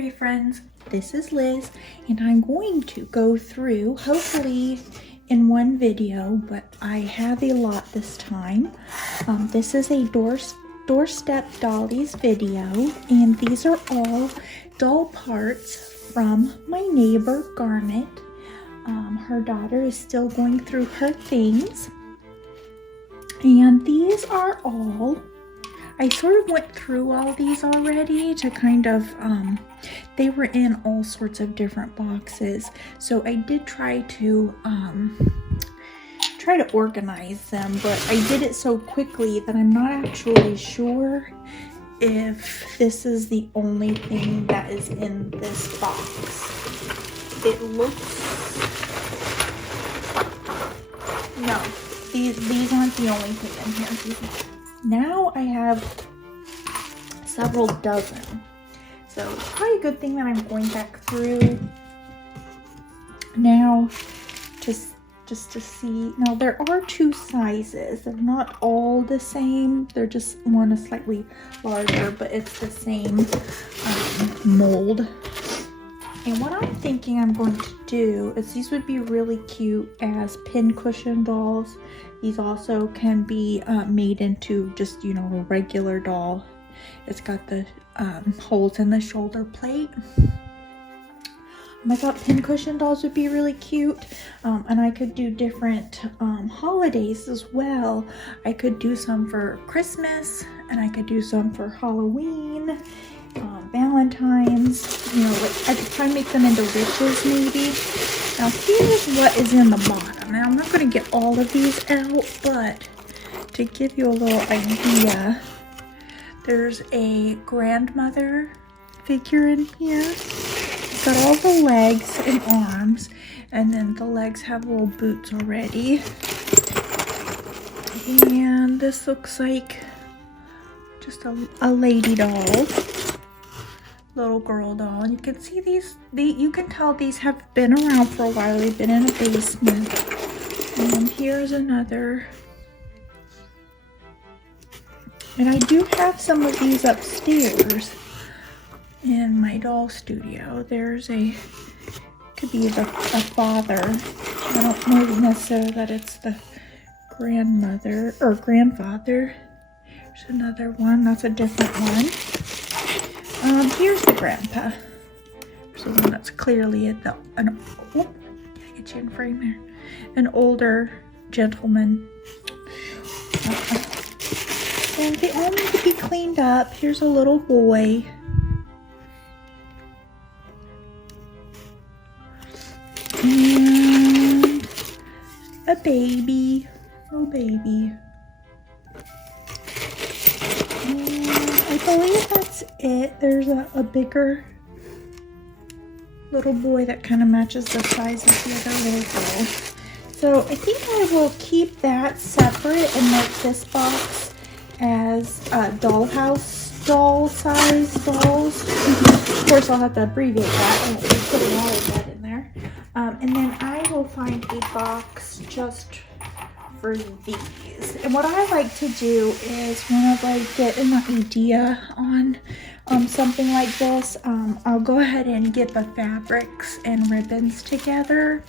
fairy friends, this is Liz and I'm going to go through, hopefully in one video, but I have a lot this time. This is a Doorstep Dollies video, and these are all doll parts from my neighbor Garnet. Her daughter is still going through her things, and these are all, I sort of went through all these already to kind of, they were in all sorts of different boxes. So I did try to organize them, but I did it so quickly that I'm not actually sure if this is the only thing that is in this box. It looks, no, these aren't the only thing in here. Now I have several dozen, so it's probably a good thing that I'm going back through now just to see. Now there are two sizes. They're not all the same. They're just one is slightly larger, but it's the same mold. And what I'm thinking I'm going to do is these would be really cute as pincushion dolls. These also can be made into just, you know, a regular doll. It's got the holes in the shoulder plate. I thought pincushion dolls would be really cute. And I could do different holidays as well. I could do some for Christmas, and I could do some for Halloween, Valentine's, you know, I could try and make them into witches maybe. Now here's what is in the bottom. Now I'm not going to get all of these out, but to give you a little idea, there's a grandmother figure in here. It's got all the legs and arms, and then the legs have little boots already. And this looks like just a lady doll. Little girl doll, and you can see you can tell these have been around for a while. They've been in a basement. And here's another, and I do have some of these upstairs in my doll studio. There's could be a father. I don't know necessarily that it's the grandmother or grandfather. There's another one. That's a different one. Here's the grandpa. There's the one that's clearly get you in frame there. An older gentleman. And they all need to be cleaned up. Here's a little boy. And a baby. Oh, baby. I believe that's it. There's a bigger little boy that kind of matches the size of the other little girl. So I think I will keep that separate and make this box as dollhouse doll size dolls. Of course, I'll have to abbreviate that and put a lot of that in there. And then I will find a box just for these. And what I like to do is whenever I get an idea on something like this, I'll go ahead and get the fabrics and ribbons together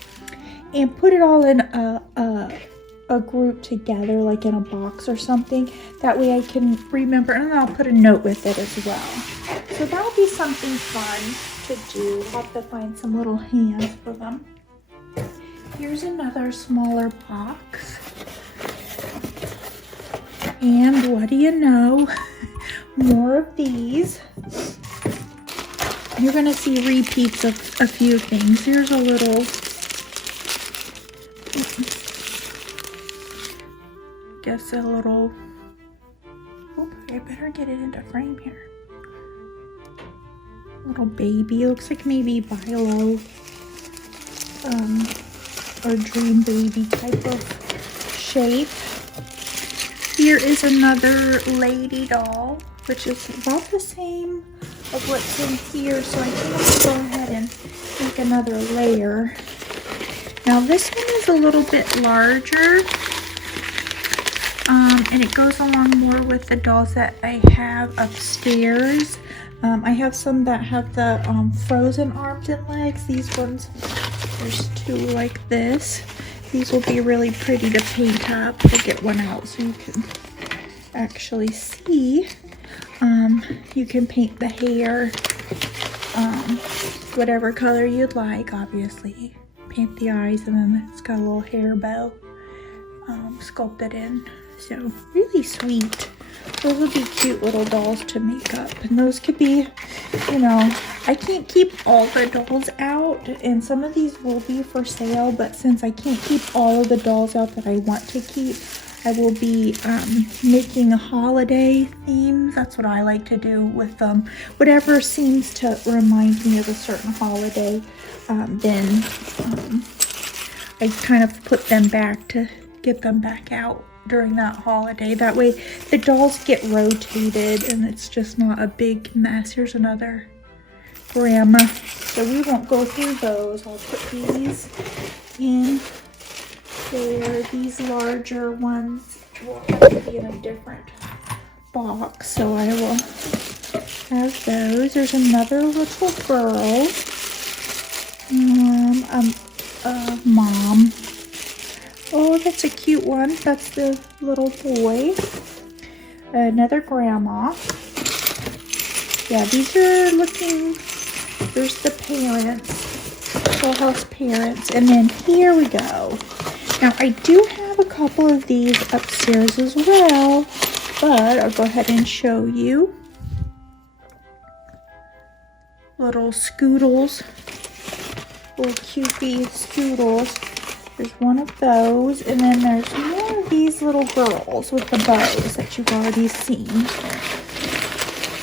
and put it all in a group together, like in a box or something. That way I can remember, and then I'll put a note with it as well. So that'll be something fun to do. I'll have to find some little hands for them. Here's another smaller box. And what do you know? More of these. You're going to see repeats of a few things. Here's a little, I better get it into frame here. Little baby. It looks like maybe Bilo or Dream Baby type of shape. Here is another lady doll, which is about the same of what's in here. So I think I'll go ahead and make another layer. Now this one is a little bit larger, and it goes along more with the dolls that I have upstairs. I have some that have the frozen arms and legs. These ones, there's two like this. These will be really pretty to paint up. We'll get one out so you can actually see. You can paint the hair whatever color you'd like, obviously. Paint the eyes, and then it's got a little hair bow sculpted in. So really sweet. Those would be cute little dolls to make up. And those could be, you know, I can't keep all the dolls out, and some of these will be for sale, but since I can't keep all of the dolls out that I want to keep, I will be making a holiday themes. That's what I like to do with them. Whatever seems to remind me of a certain holiday, then I kind of put them back to get them back out during that holiday. That way the dolls get rotated and it's just not a big mess. Here's another grandma. So we won't go through those. I'll put these in there. These larger ones will have to be in a different box. So I will have those. There's another little girl. Mom. Oh, that's a cute one. That's the little boy. Another grandma. Yeah, these are looking, there's the parents, Full House parents. And then here we go. Now, I do have a couple of these upstairs as well, but I'll go ahead and show you. Little scoodles. Little Kewpie scoodles. There's one of those, and then there's more of these little girls with the bows that you've already seen.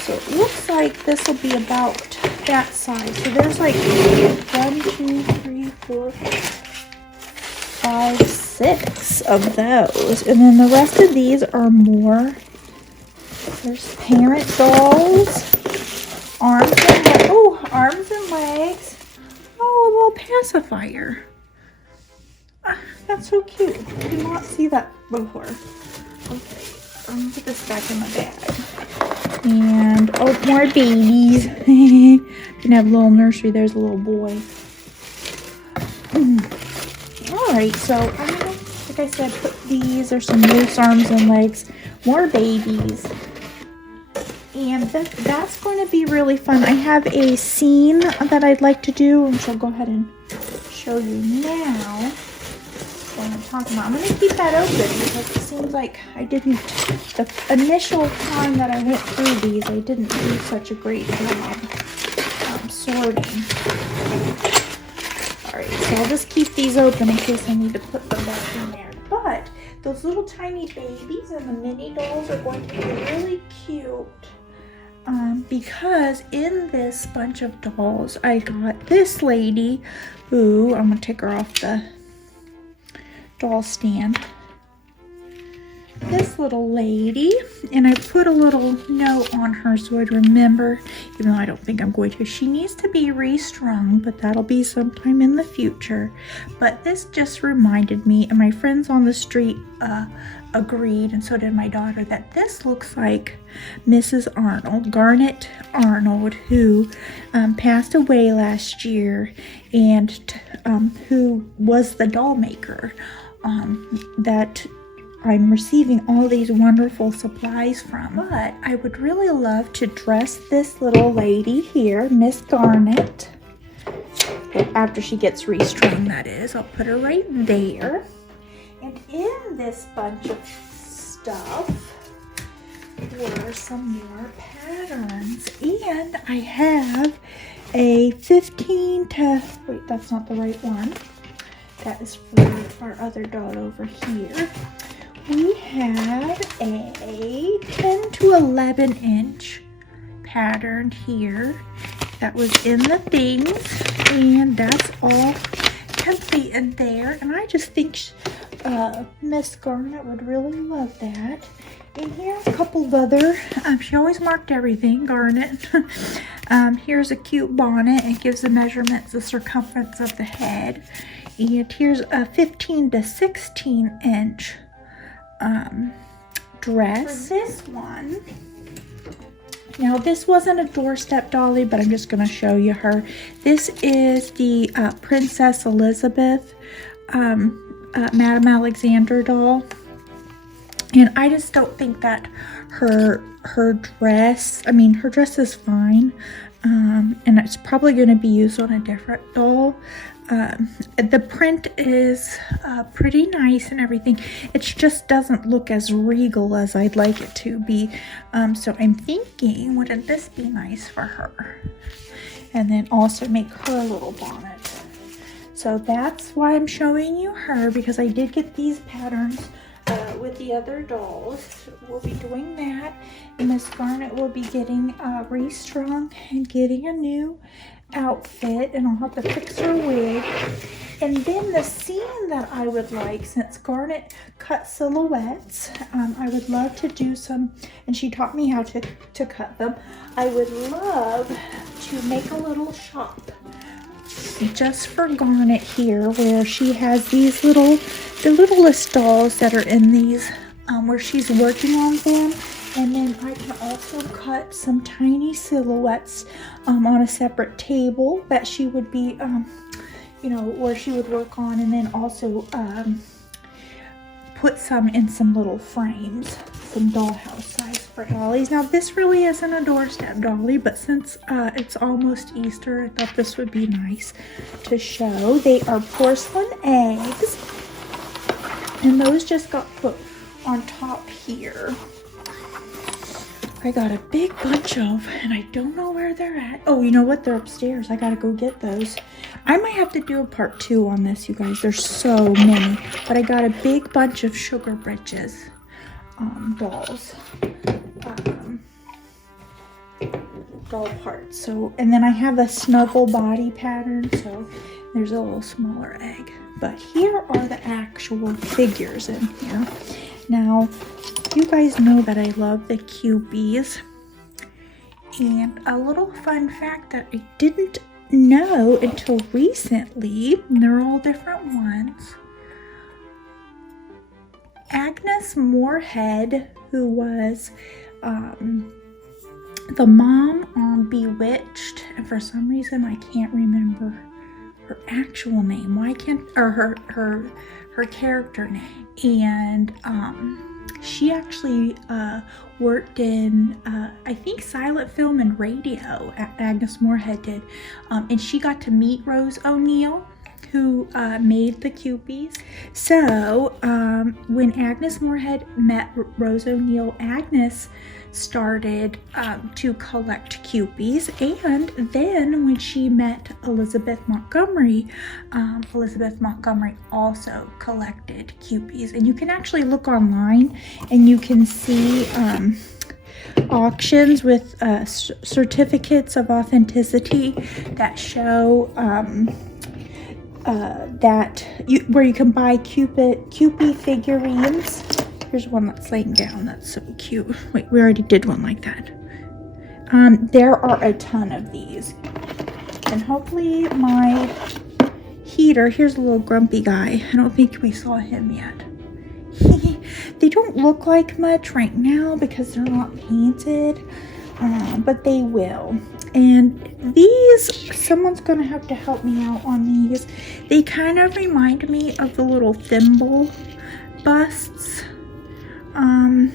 So it looks like this will be about that size. So there's like 1, 2, 3, 4, 5, 6 of those. And then the rest of these are more. There's parent dolls, arms and legs. Oh, arms and legs. Oh, a little pacifier. That's so cute. I did not see that before. Okay, I'm gonna put this back in my bag. And, oh, more babies. You can have a little nursery. There's a little boy. Alright, so I'm gonna, like I said, put these. There's some loose arms and legs. More babies. And that's going to be really fun. I have a scene that I'd like to do, which I'll go ahead and show you now. What I'm talking about. I'm going to keep that open because it seems like I didn't, the initial time that I went through these, I didn't do such a great job sorting. Alright, so I'll just keep these open in case I need to put them back in there. But those little tiny babies and the mini dolls are going to be really cute. Because in this bunch of dolls, I got this lady who, I'm going to take her off the doll stand. This little lady, and I put a little note on her so I'd remember, even though I don't think I'm going to. She needs to be restrung, but that'll be sometime in the future. But this just reminded me, and my friends on the street agreed, and so did my daughter, that this looks like Mrs. Arnold, Garnet Arnold, who passed away last year, and who was the doll maker that I'm receiving all these wonderful supplies from. But I would really love to dress this little lady here, Miss Garnet. After she gets restrung, that is. I'll put her right there. And in this bunch of stuff were some more patterns. And I have a 15 to, wait, that's not the right one. That is for our other doll over here. We had a 10 to 11 inch pattern here that was in the things, and that's all complete in there. And I just think Miss Garnet would really love that. And here's a couple of other, she always marked everything, Garnet. Here's a cute bonnet. It gives the measurements, the circumference of the head. And here's a 15 to 16 inch dress. For this one, Now this wasn't a Doorstep dolly, but I'm just going to show you her. This is the Princess Elizabeth Madame Alexander doll. And I just don't think that her dress, I mean, her dress is fine. And it's probably going to be used on a different doll. The print is pretty nice and everything. It just doesn't look as regal as I'd like it to be. So I'm thinking, wouldn't this be nice for her? And then also make her a little bonnet. So that's why I'm showing you her, because I did get these patterns with the other dolls. We'll be doing that. And Miss Garnet will be getting restrung and getting a new outfit, and I'll have to fix her wig. And then the scene that I would like, since Garnet cut silhouettes, I would love to do some, and she taught me how to cut them. I would love to make a little shop just for Garnet here, where she has these the littlest dolls that are in these, where she's working on them. And then I can also cut some tiny silhouettes on a separate table that she would be, you know, where she would work on, and then also put some in some little frames, some dollhouse size for dollies. Now this really isn't a Doorstep dolly, but since it's almost Easter, I thought this would be nice to show. They are porcelain eggs, and those just got put on top here. I got a big bunch of, and I don't know where they're at. Oh, you know what? They're upstairs. I gotta go get those. I might have to do a part 2 on this, you guys. There's so many. But I got a big bunch of Sugar Bridges dolls. Doll parts. So, and then I have a snuggle body pattern. So there's a little smaller egg. But here are the actual figures in here. Now, you guys know that I love the Kewpies. And a little fun fact that I didn't know until recently, and they're all different ones. Agnes Moorehead, who was the mom on Bewitched, and for some reason I can't remember her actual name. Why can't, or her character name. And she actually worked in, I think, silent film and radio. Agnes Moorehead did. And she got to meet Rose O'Neil, who made the Kewpies. So when Agnes Moorehead met Rose O'Neil, Agnes started to collect Kewpies, and then when she met Elizabeth Montgomery, Elizabeth Montgomery also collected Kewpies. And you can actually look online and you can see auctions with certificates of authenticity that show where you can buy Kewpie figurines. Here's one that's laying down. That's so cute. Wait, we already did one like that. There are a ton of these. And hopefully my heater, here's a little grumpy guy. I don't think we saw him yet. They don't look like much right now because they're not painted, but they will. And these, someone's gonna have to help me out on these. They kind of remind me of the little thimble busts. I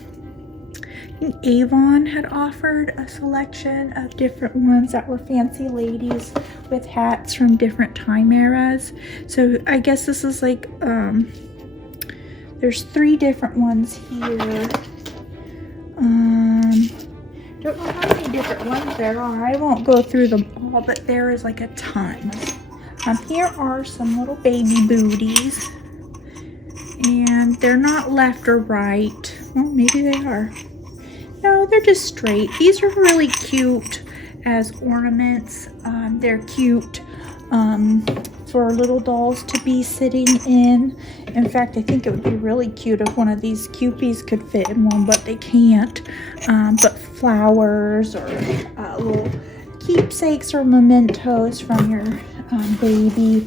think Avon had offered a selection of different ones that were fancy ladies with hats from different time eras. So I guess this is like, there's 3 different ones here. Don't know how many different ones there are. I won't go through them all, but there is like a ton. Here are some little baby booties. And they're not left or right. Well, maybe they are. No, they're just straight. These are really cute as ornaments. They're cute for little dolls to be sitting in. In fact, I think it would be really cute if one of these Kewpies could fit in one, but they can't. But flowers or little keepsakes or mementos from your baby.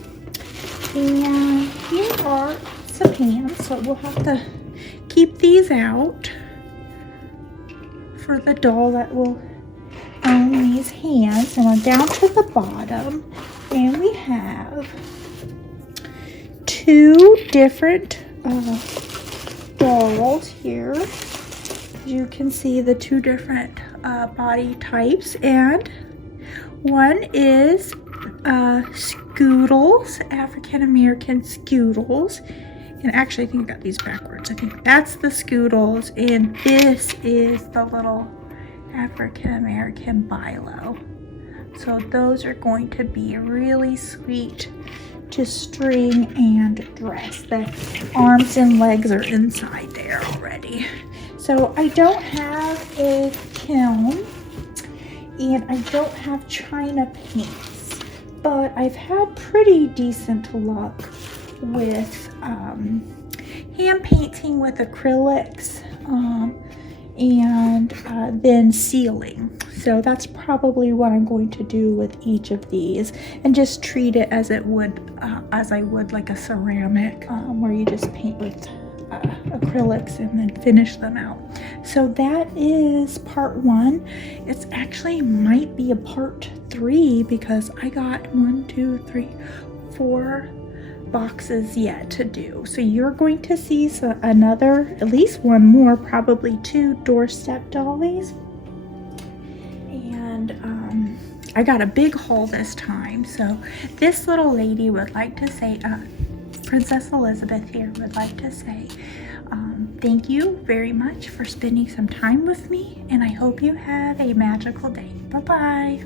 And here are some hands, so we'll have to keep these out for the doll that will on these hands, and we're down to the bottom, and we have two different dolls here. You can see the two different body types, and one is Scoodles, African American Scoodles. And actually, I think I got these backwards. I think that's the Scoodles, and this is the little African American Bilo. So those are going to be really sweet to string and dress. The arms and legs are inside there already. So I don't have a kiln, and I don't have China paints, but I've had pretty decent luck with hand painting with acrylics and then sealing. So that's probably what I'm going to do with each of these, and just treat it as I would like a ceramic, where you just paint with acrylics and then finish them out. So that is part 1. It's actually might be a part 3 because I got 1, 2, 3, 4 boxes yet to do. So you're going to see another, at least one more, probably 2 Doorstep dollies. And I got a big haul this time. So this little lady would like to say, Princess Elizabeth here would like to say, thank you very much for spending some time with me, and I hope you have a magical day. Bye-bye.